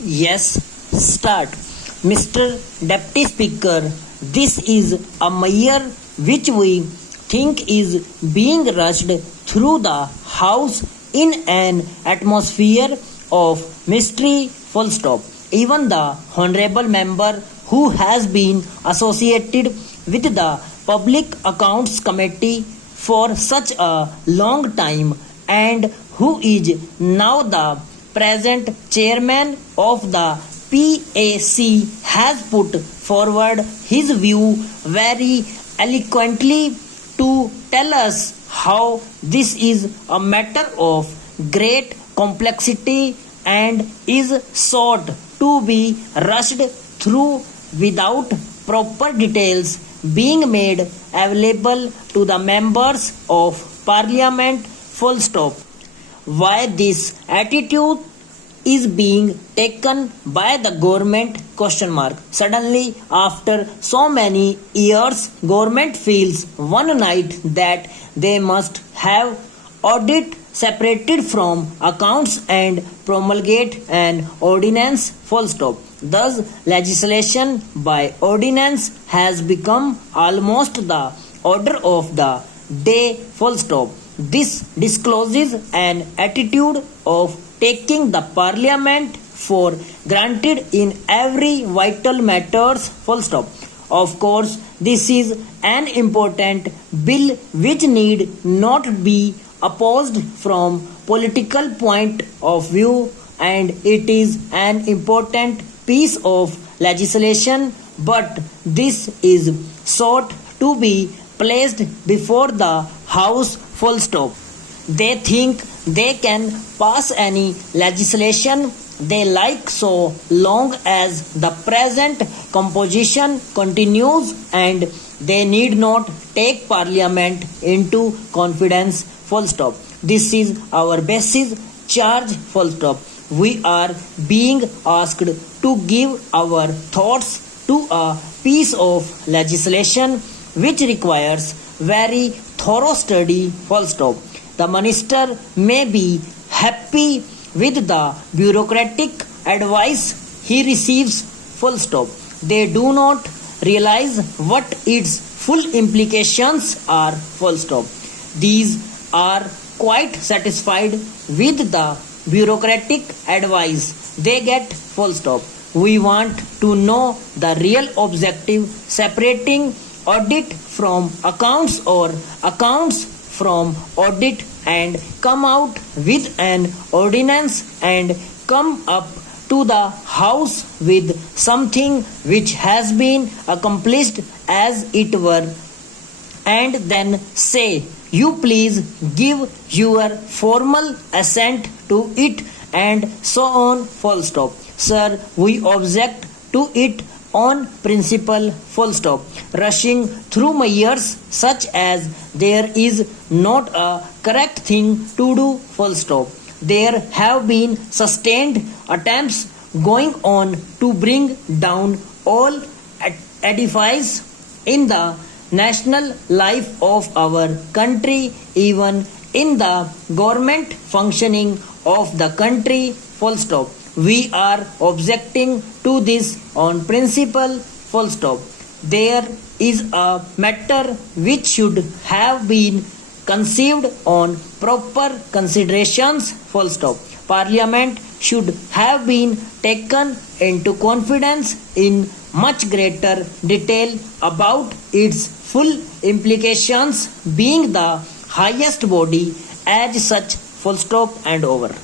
Yes, start. Mr. Deputy Speaker, this is a measure which we think is being rushed through the House in an atmosphere of mystery, full stop. Even the Honorable Member who has been associated with the Public Accounts Committee for such a long time and who is now the present chairman of the PAC has put forward his view very eloquently to tell us how this is a matter of great complexity and is sought to be rushed through without proper details being made available to the members of parliament, full stop. Why this attitude is being taken by the government, question mark. Suddenly, after so many years, government feels one night that they must have audit separated from accounts and promulgate an ordinance, full stop. Thus, legislation by ordinance has become almost the order of the day, full stop. This discloses an attitude of taking the parliament for granted in every vital matters, full stop. Of course, this is an important bill which need not be opposed from political point of view, and it is an important piece of legislation, but this is sought to be placed before the House, full stop. They think they can pass any legislation they like so long as the present composition continues and they need not take parliament into confidence, full stop. This is our basis charge, full stop. We are being asked to give our thoughts to a piece of legislation which requires very thorough study, full stop. The minister may be happy with the bureaucratic advice he receives, full stop. They do not realize what its full implications are, full stop. These are quite satisfied with the bureaucratic advice they get, full stop. We want to know the real objective separating audit from accounts or accounts from audit and come out with an ordinance and come up to the house with something which has been accomplished as it were, and then say, you please give your formal assent to it and so on, full stop. Sir, we object to it on principle, full stop. Rushing through measures such as there is not a correct thing to do, full stop. There have been sustained attempts going on to bring down all edifices in the national life of our country, even in the government functioning of the country, full stop. We are objecting to this on principle, full stop. There is a matter which should have been conceived on proper considerations, full stop. Parliament should have been taken into confidence in much greater detail about its full implications, being the highest body as such, full stop and over.